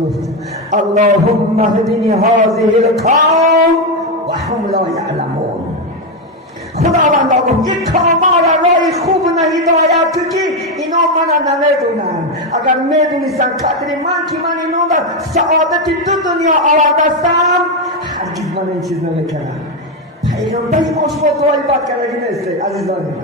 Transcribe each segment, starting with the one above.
گفت اللهم اهدنی هذه القوم و هم لا یعلمون. خداوندا گفت این قوما را راه خوب هدایت تو که اینا من نمیدونن. اگر میدونستن قدر من که من اینا در سعادت دو دنیا آوردستم هرگز من این چیز نمیکنم. پیغمبری ما شما دعای بد کردگی نیسته عزیزانی،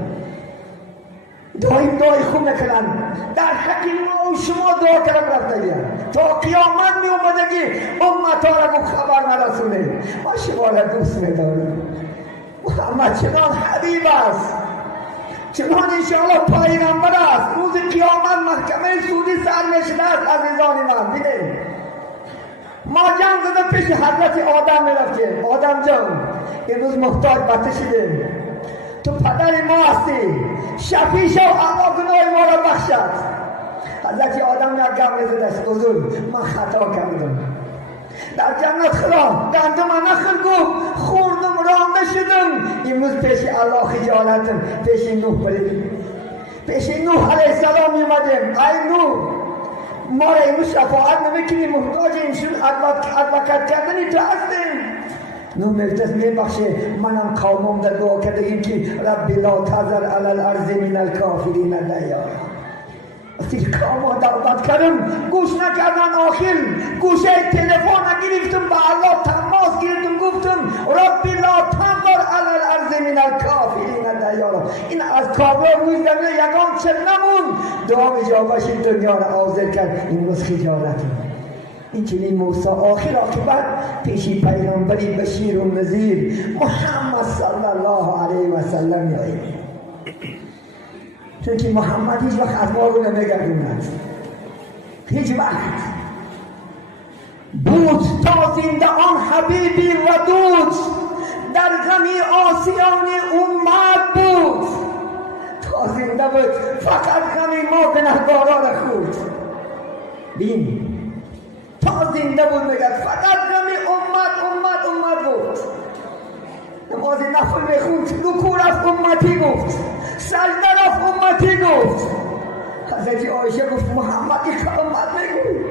دعای خوب نکنن. در حق ما و شما دعا کردن رفتگی تا قیامت می اومدگی امتا را گفت خبر نرسونه. ما شما را دوست میدارم. محمد چنان حبیب است، چنان انشاءالله پیغمبر است. روز قیامت محکمه سودی سر نشده است. عزیزان من بینید ما جنگ زده پیش حضرت آدم میرفتیم. آدم جان امروز محتاج بته شده، تو پدر ما هستی، شفیع شو الله گناه ما را بخشد. حضرت آدم یک گم میزده است حضور من خطا کردم در جنت خدا گندم نخل گفت خوردم رانده شدم. امروز پیش الله خجالتم پیش نوح برید، پیش نوح علیه السلام میمدیم. ای نوح ما را امروز شفاعت نمیکنی، محتاج اینشون ادوکت کردنی تو هستیم. نوح میگفت میبخشه منم قومم در دعا کردگیم که رب لا تذر علی الارض من الکافرین دیارا. وقتی قوم دعوت کردم گوش نکردن. آخر گوشه تلفن گرفتم به الله تماس گرفتم گفتم رب لا تذر علی الارض من الکافرین دیارا. این از کافر روی زمین یگان چه نمون. دعا اجابهش دنیا را آزر کرد. این روز خجالتم. این چنین موسی آخر عاقبت پیشی پیغمبری بشیر و نذیر محمد صلی الله علیه و سلم میآید. چون که محمد هیچ وقت از ما رو نمیگردوند، هیچ وقت. بود تا زنده آن حبیبی ودود در غمی آسیان امت بود. تا زنده بود فقط غمی ما گنهکاران را خورد. بین تا زنده بود میگه فقط غمی امت بود. نماز نفل میخوند رکوع رفت امتی گفت، سجده رفت امتی گفت. حضرت عایشه گفت محمد که امت میگو.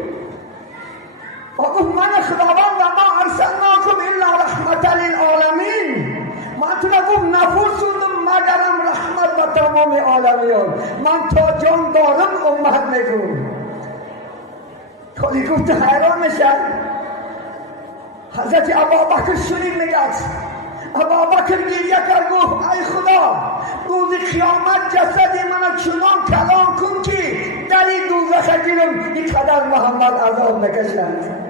گفت من خداوند ما ارسلناکم الا رحمت للعالمین. من تو نگفت نفرسوندم مگرم رحمت و تمام عالمیان. من تا جان دارم امت میگو. خالی گفت حیران میشن. حضرت ابوبکر شنید میگه ابوبکر گریه کرد گفت ای خدا روز قیامت جسد من چنان کلام کن که در این دوزخ گیرم اینقدر محمد عذاب نکشد.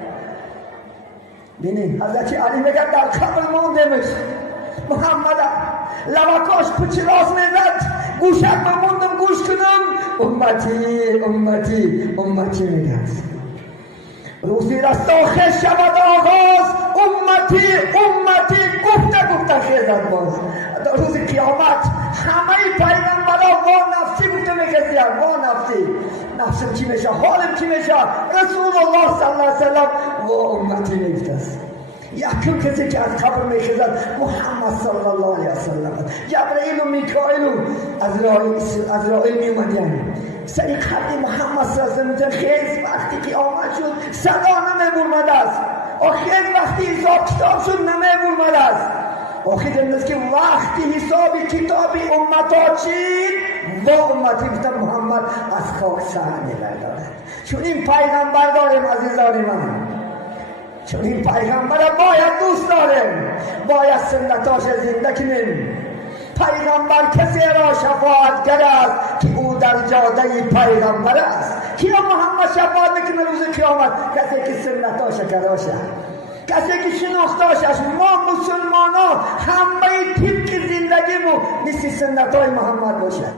بینید حضرت علی میگه در قبر ماندمش محمد لبکاش پچی راست میزد گوشت بموندم گوش کنم امتی میگه. روزی رستاخه شود آغاز امتی گفته خیزد باز. روز قیامت همه پیغمبران وا نفسی گفته میکسید وا نفسم چی میشه حالم چی میشه. رسول الله صلی الله علیه وسلم وا امتی میگفته است. یکم کسی که از قبر میخیزد محمد صلی الله علیه وسلم. جبرئیل و میکائیل و عزرائیل میومدن سری قبل محمد صلی الله علیه وسلم. خیز وقتی که آمد شد صدا نمیبرمد است. آخر وقتی حساب کتاب شد نمیبرمد است. آخر امروز که وقتی حساب کتابی امتا چید و امتی گفتن محمد از خاک سر میبردارد. چون این پیغمبر داریم عزیزان من، چون این پیغمبر باید دوست داریم، باید سنتاش زنده کنیم. پیغمبر کسی را شفاعت کرده است که او در جاده پیغمبر است. کیا محمد شفاعت میکنه روز قیامت؟ کسی که سنتاش کراشه، کسی که شناختاشش. ما مسلمان ها همه طبق زندگیمون مثل سنتای محمد باشه.